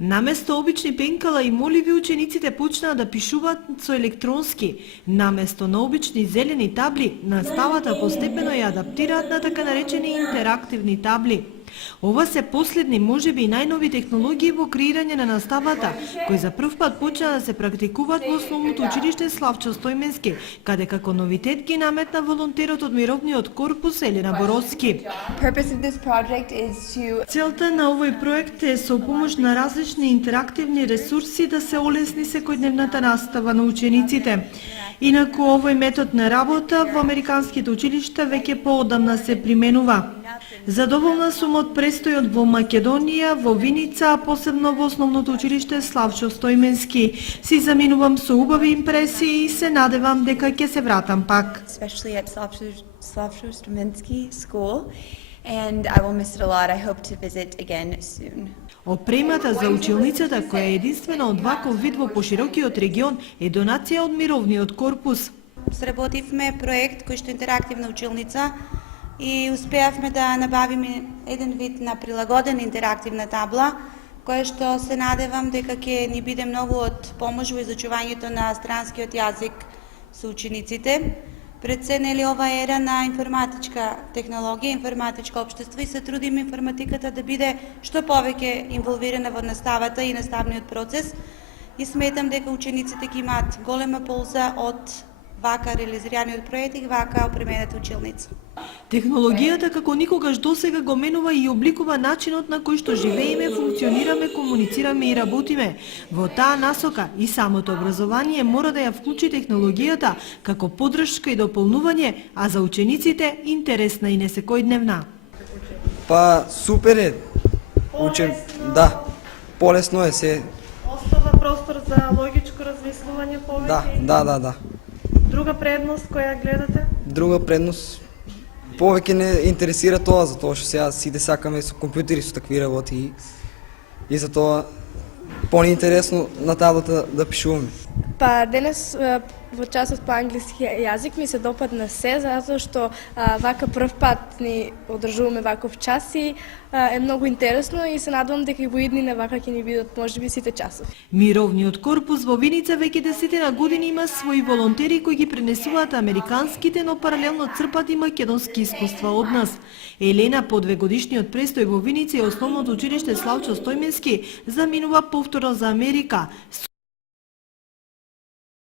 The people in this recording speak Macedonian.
Наместо обични пенкала и моливи, учениците почнаа да пишуваат со електронски. Наместо на обични зелени табли, наставата постепено ја адаптираат на така наречени интерактивни табли. Ова се последни, можеби и најнови технологии во креирање на наставата, кои за прв пат почнаа да се практикуваат во основното училиште Славчо Стојменски, каде како новитет ги наметна волонтерот од Мировниот корпус Елена Боровски. Целта на овој проект е со помош на различни интерактивни ресурси да се олесни секојдневната настава на учениците. Инаку овој метод на работа во американските училишта веќе поодамна се применува. Задоволна сум од престојот во Македонија, во Виница, а посебно во основното училиште Славчо Стојменски. Си заминувам со убави импресии и се надевам дека ќе се вратам пак. Slavcho Stominski School, and I will miss it a lot. I hope to visit again soon. Опремата за училницата, која е единствена од ваков вид во поширокиот регион, е донација од Мировниот корпус. Сработивме проект кој што е интерактивна училница и успеавме да набавиме еден вид на прилагодена интерактивна табла, која што се надевам дека ќе ни биде многу од помош во изучувањето на странскиот јазик со учениците. Пред се нели ова ера на информатичка технологија, информатичко општество и се трудиме информатиката да биде што повеќе инволвирана во наставата и наставниот процес и сметам дека учениците ќе имаат голема полза од вака реализираниот проект и вака опремената училница. Технологијата како никогаш досега го менува и обликува начинот на кој што живееме, функционираме, комуницираме и работиме. Во таа насока и самото образование мора да ја вклучи технологијата како поддршка и дополнување, а за учениците интересна и несекојдневна. Па супер е. Да, полесно е се. Остава простор за логичко размислување повеќе. Да. Друга предност која гледате? Друга предност повеќе не интересира тоа, затоа што сега сите сакаме со компјутери со такви работи и затоа поинтересно на таблата да пишуваме. Па денес во часот по англиски јазик ми се допадна се, затоа што вака прв пат ни одржуваме ваков час и е многу интересно и се надевам дека и во иднина вака ќе ни бидат можеби сите часови. Мировниот корпус во Виница веќе десетина години има своји волонтери кои ги пренесуваат американските, но паралелно црпат и македонски искуства од нас. Елена по 2-годишниот престој во Виница и основното училиште Славчо Стојменски заминува повторно за Америка.